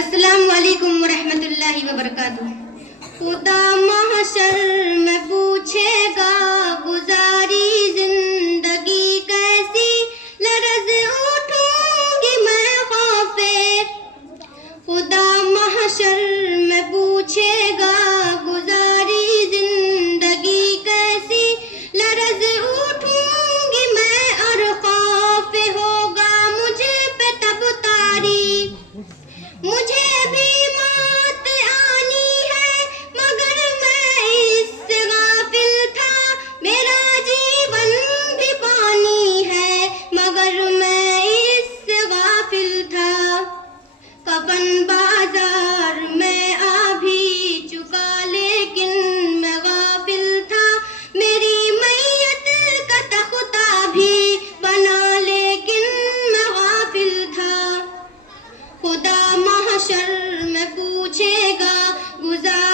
السلام علیکم ورحمۃ اللہ وبرکاتہ۔ خدا محشر میں پوچھے گا گزاری زندگی کیسی، لرز اٹھوں گی میں خوفے۔ خدا محشر میں پوچھے گا گزاری زندگی کیسی، لرز اٹھوں گی میں اور خوف ہوگا مجھے پہ تب طاری۔ مجھے بھی موت آنی ہے مگر میں اس سے غافل تھا، میرا جیون بھی پانی ہے مگر میں اس سے غافل تھا۔ کفن بازار میں آ بھی چکا لیکن میں غافل تھا، میری میت کا تختہ بھی بنا لیکن میں غافل تھا۔ خدا محشر میں پوچھے گا گزار